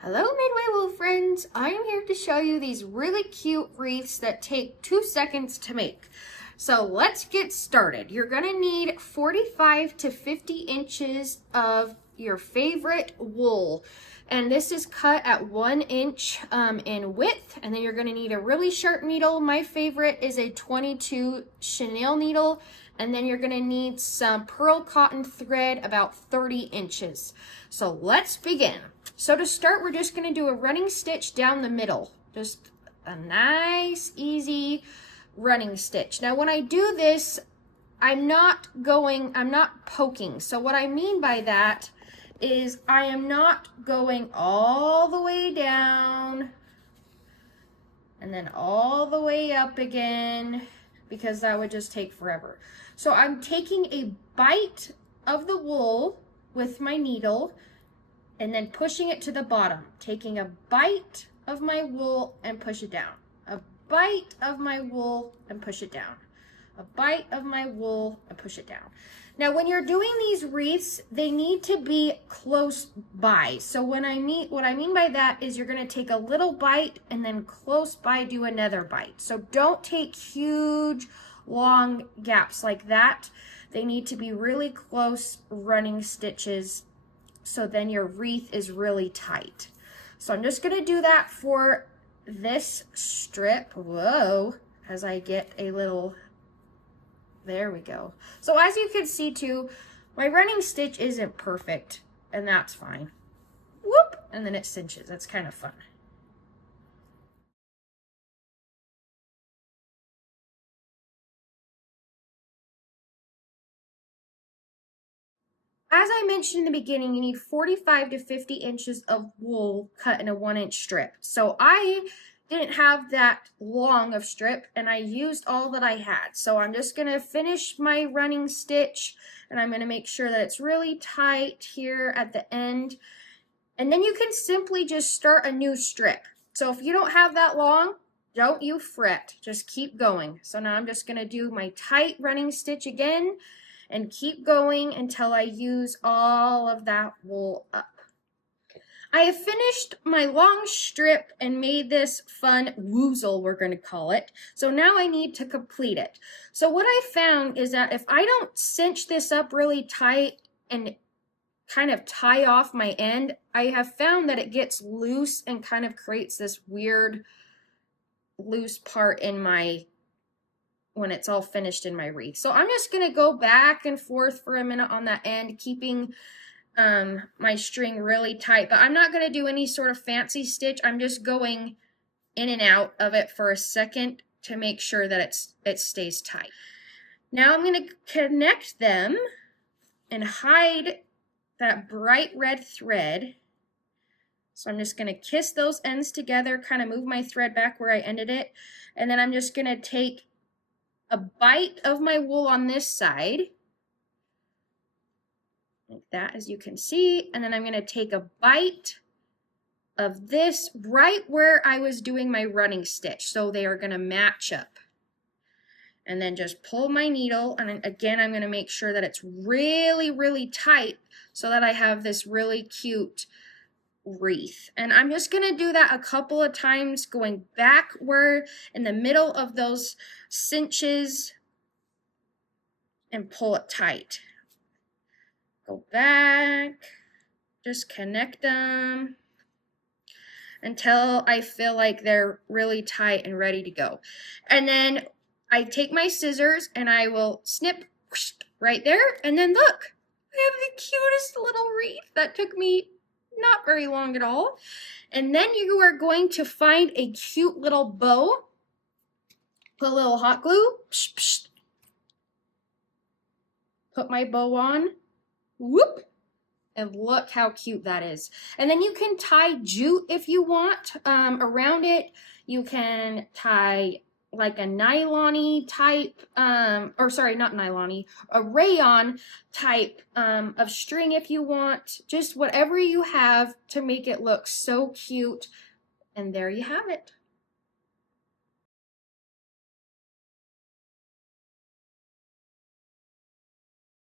Hello Midway Wool friends, I am here to show you these really cute wreaths that take 2 seconds to make. So let's get started. You're going to need 45 to 50 inches of your favorite wool. And this is cut at 1 inch in width. And then you're going to need a really sharp needle. My favorite is a 22 chenille needle. And then you're going to need some pearl cotton thread about 30 inches. So let's begin. So to start, we're just going to do a running stitch down the middle. Just a nice, easy running stitch. Now when I do this, I'm not poking. So what I mean by that is I am not going all the way down and then all the way up again, because that would just take forever. So I'm taking a bite of the wool with my needle and then pushing it to the bottom, taking a bite of my wool and push it down, a bite of my wool and push it down, a bite of my wool and push it down. Now when you're doing these wreaths, they need to be close by. So what I mean by that is you're going to take a little bite and then close by do another bite. So don't take huge long gaps like that. They need to be really close running stitches, so then your wreath is really tight. So I'm just going to do that for this strip. Whoa, as I get a little, there we go. So as you can see too, my running stitch isn't perfect, and that's fine. Whoop, and then it cinches. That's kind of fun. As I mentioned in the beginning, you need 45 to 50 inches of wool cut in a 1 inch strip. So I didn't have that long of strip and I used all that I had. So I'm just going to finish my running stitch and I'm going to make sure that it's really tight here at the end. And then you can simply just start a new strip. So if you don't have that long, don't you fret, just keep going. So now I'm just going to do my tight running stitch again and keep going until I use all of that wool up. I have finished my long strip and made this fun woozle, we're going to call it. So now I need to complete it. So what I found is that if I don't cinch this up really tight and kind of tie off my end, I have found that it gets loose and kind of creates this weird loose part in my when it's all finished in my wreath. So I'm just going to go back and forth for a minute on that end, keeping my string really tight, but I'm not going to do any sort of fancy stitch. I'm just going in and out of it for a second to make sure that it stays tight. Now I'm going to connect them and hide that bright red thread. So I'm just going to kiss those ends together, kind of move my thread back where I ended it, and then I'm just going to take a bite of my wool on this side, like that, as you can see, and then I'm going to take a bite of this right where I was doing my running stitch, so they are going to match up. And then just pull my needle, and again I'm going to make sure that it's really, really tight so that I have this really cute wreath. And I'm just going to do that a couple of times, going back where in the middle of those cinches and pull it tight. Go back, just connect them until I feel like they're really tight and ready to go. And then I take my scissors and I will snip right there, and then look, I have the cutest little wreath that took me not very long at all. And then you are going to find a cute little bow, put a little hot glue, put my bow on, whoop, and look how cute that is. And then you can tie jute if you want around it. You can tie like a nylon-y type, or sorry, not nylon-y, a rayon type of string if you want. Just whatever you have to make it look so cute. And there you have it.